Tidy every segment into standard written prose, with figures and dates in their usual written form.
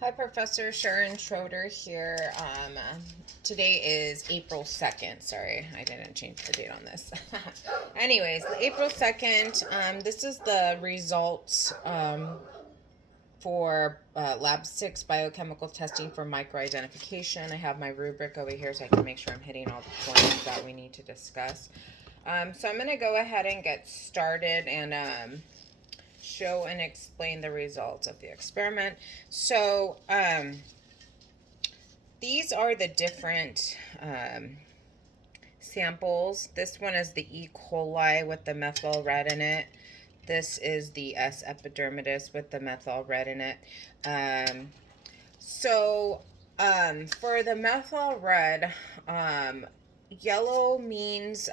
Hi, Professor Sharon Schroeder here. Today is April 2nd. Sorry, I didn't change the date on this. Anyways, April 2nd, this is the results for Lab 6 biochemical testing for microidentification. I have my rubric over here so I can make sure I'm hitting all the points that we need to discuss. So I'm going to go ahead and get started and show and explain the results of the experiment. So these are the different samples. This one is the E. coli with the methyl red in it. This is the S. epidermidis with the methyl red in it. For the methyl red, yellow means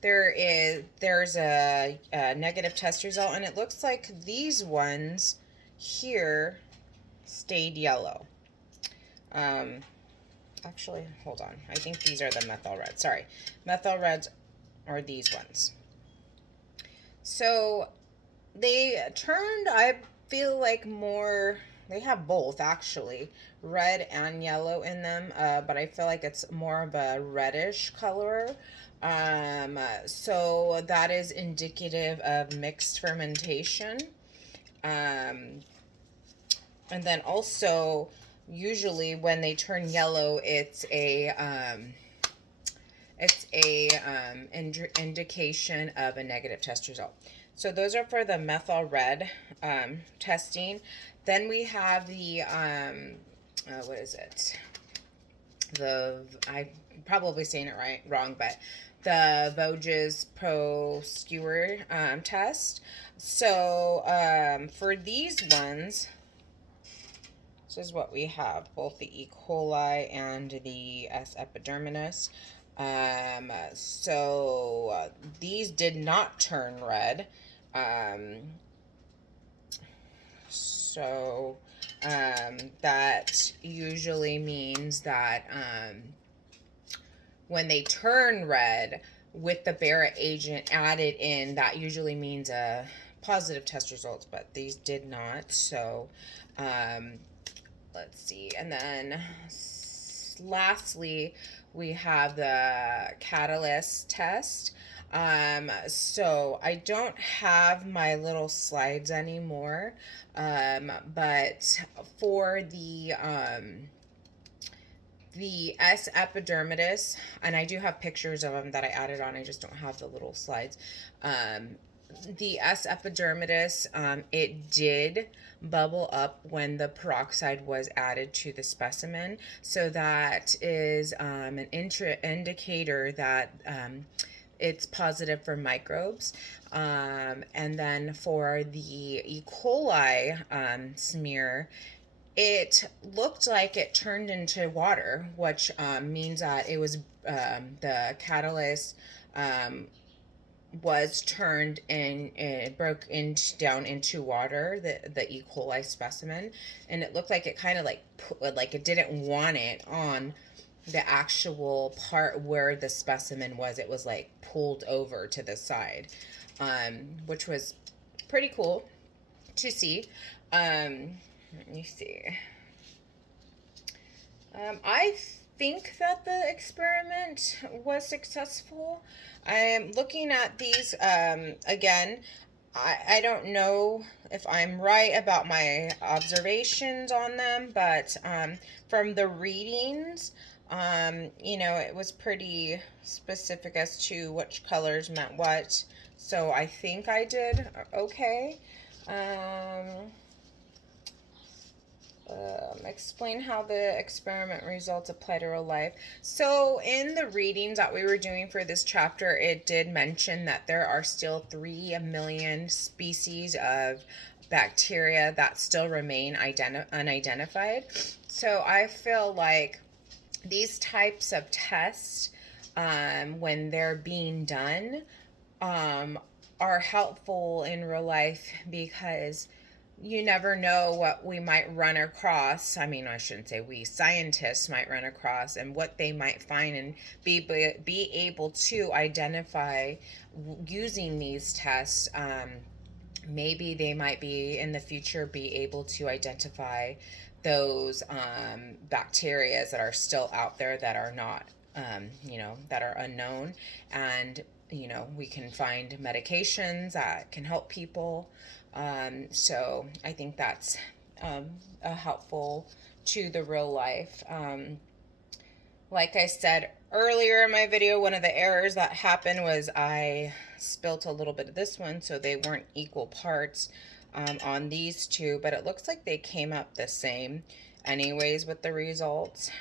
there's a negative test result, and it looks like these ones here stayed yellow. Actually, hold on. I think these are the methyl reds. Sorry. Methyl reds are these ones. So they turned, I feel like more, they have both actually, red and yellow in them, but I feel like it's more of a reddish color. So that is indicative of mixed fermentation. And then also, usually when they turn yellow, it's a indication of a negative test result. So those are for the methyl red testing. Then we have the what is it? I'm probably saying it wrong, but the Voges Pro Skewer test. So for these ones, this is what we have, both the E. coli and the S. epidermidis. These did not turn red. That usually means that when they turn red with the Barrett agent added in, that usually means a positive test results, but these did not. So let's see. And then lastly, we have the catalyst test. So I don't have my little slides anymore, but for the S. epidermidis, and I do have pictures of them that I added on, I just don't have the little slides. The S. epidermidis, it did bubble up when the peroxide was added to the specimen. So that is an indicator that it's positive for microbes. And then for the E. coli smear, it looked like it turned into water, which means that it was the catalyst was turned and it broke down into water, the E. coli specimen, and it looked like it kind of like it didn't want it on the actual part where the specimen was. It was like pulled over to the side, which was pretty cool to see. Let me see. I think that the experiment was successful. I'm looking at these again. I don't know if I'm right about my observations on them, but from the readings, it was pretty specific as to which colors meant what. So I think I did okay. Explain how the experiment results apply to real life. So in the readings that we were doing for this chapter, it did mention that there are still 3 million species of bacteria that still remain unidentified. So I feel like these types of tests, when they're being done, are helpful in real life because you never know what we might run across. I mean, I shouldn't say we, scientists might run across, and what they might find and be able to identify using these tests maybe they might be in the future be able to identify those bacteria that are still out there that are not, that are unknown. And, we can find medications that can help people. So I think that's helpful to the real life. Like I said earlier in my video, one of the errors that happened was I spilt a little bit of this one, so they weren't equal parts on these two, but it looks like they came up the same anyways with the results.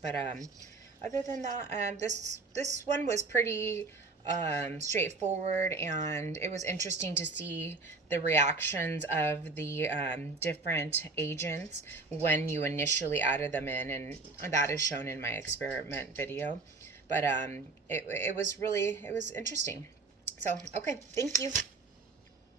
But other than that, this one was pretty straightforward, and it was interesting to see the reactions of the different agents when you initially added them in, and that is shown in my experiment video. But it was interesting. So, okay, thank you.